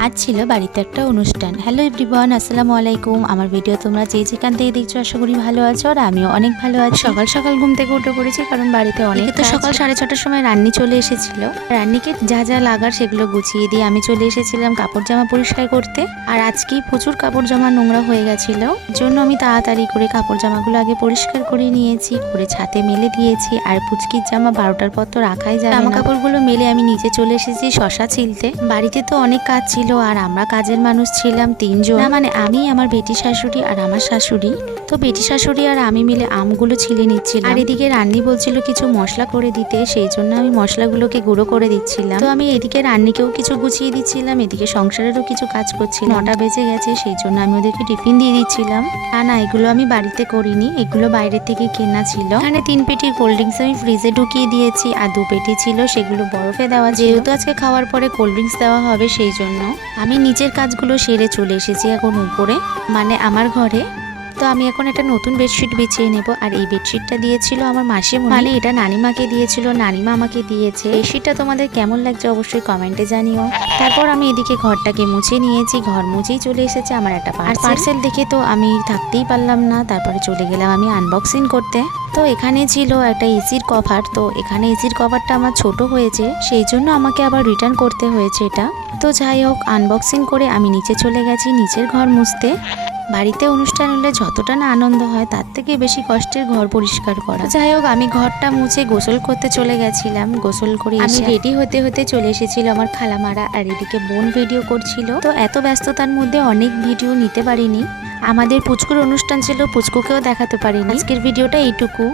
आज छिलो बाड़ीते एक अनुष्ठान। हेलो एवरीवन, আসসালামু আলাইকুম। আমার ভিডিও তোমরা যে যেখান থেকে দেখছো আশা করি ভালো আছো আর আমিও অনেক ভালো আছি। সকাল সকাল ঘুম থেকে উঠে পড়েছি কারণ বাড়িতে অনেক তো সকাল 6:30টার সময় রান্নি চলে এসেছিল। রান্নিকে যা যা লাগার সেগুলো গুছিয়ে দিয়ে আমি চলে এসেছিলাম কাপড় জামা পরিষ্কার করতে। আর আজকেই প্রচুর কাপড় জামা নোংরা হয়ে গেছিল, জন্য আমি তাড়াতাড়ি করে কাপড় জামাগুলো আগে পরিষ্কার করে নিয়েছি, করে ছাদে মেলে দিয়েছি। আর পুচকির জামা 12টার পর তো রাখাই যায় না। জামা কাপড়গুলো মেলে আমি নিচে চলে এসেছি শশা ছিলতে। বাড়িতে তো অনেক কাজ ছিল আর আমরা কাজের মানুষ ছিলাম 3 জন, না মানে আমি, আমার বেটি শাশুড়ি আর আমার শাশুড়ি। তো বেটি শাশুড়ি আর আমি মিলে আমগুলো ছিলে নিচ্ছিলাম। আর এদিকে রান্নি বলছিল কিছু মশলা করে দিতে, সেই জন্য আমি মশলাগুলোকে গুঁড়ো করে দিচ্ছিলাম। তো আমি এদিকে রান্নিকেও কিছু গুছিয়ে দিচ্ছিলাম, এদিকে সংসারেরও কিছু কাজ করছিলাম। 9টা বেজে গেছে, সেই জন্য আমি ওদেরকে টিফিন দিয়ে দিচ্ছিলাম। না এগুলো আমি বাড়িতে করিনি, এগুলো বাইরের থেকে কেনা ছিল। এখানে 3 পেটি কোল্ড ড্রিঙ্কস আমি ফ্রিজে ঢুকিয়ে দিয়েছি আর 2 পেটি ছিল সেগুলো বরফে দেওয়া। যেহেতু আজকে খাওয়ার পরে কোল্ড ড্রিঙ্কস দেওয়া হবে সেই জন্য আমি নিচের কাজগুলো সেরে চলে এসেছি এখন উপরে, মানে আমার ঘরে। তো আমি এখন একটা নতুন বেডশিট বিছিয়ে নেব। আর এই বেডশিটটা দিয়েছিল আমার মাসিমণি, মানে এটা নানিমাকে দিয়েছিল, নানিমা আমাকে দিয়েছে। বেডশিটটা তোমাদের কেমন লাগছে অবশ্যই কমেন্টে জানিও। তারপর আমি এদিকে ঘরটাকে মুছে নিয়েছি, ঘর মুছেই চলে এসেছে আমার একটা পার্সেল দেখে তো আমি থাকতেই পারলাম না, তারপরে চলে গেলাম আমি আনবক্সিং করতে। তো এখানে ছিল একটা এসির কভার, তো এখানে এসির কভারটা আমার ছোট হয়েছে সেই জন্য আমাকে আবার রিটার্ন করতে হয়েছে এটা। তো যাই হোক, আনবক্সিং করে আমি নিচে চলে গেছি নিচের ঘর মুছতে। বাড়িতে অনুষ্ঠান হলে যতটা না আনন্দ হয় তার থেকে বেশি কষ্টের ঘর পরিষ্কার করা। যাই হোক, আমি ঘরটা মুছে গোসল করতে চলে গেছিলাম। গোসল করে আমি রেডি হতে হতে চলে এসেছিল আমার খালামারা, আর এদিকে বোন ভিডিও করছিল। তো এত ব্যস্ততার মধ্যে অনেক ভিডিও নিতে পারিনি। আমাদের পুচকুর অনুষ্ঠান ছিল, পুচকুকেও দেখাতে পারিনি। আজকের ভিডিওটা এইটুকু।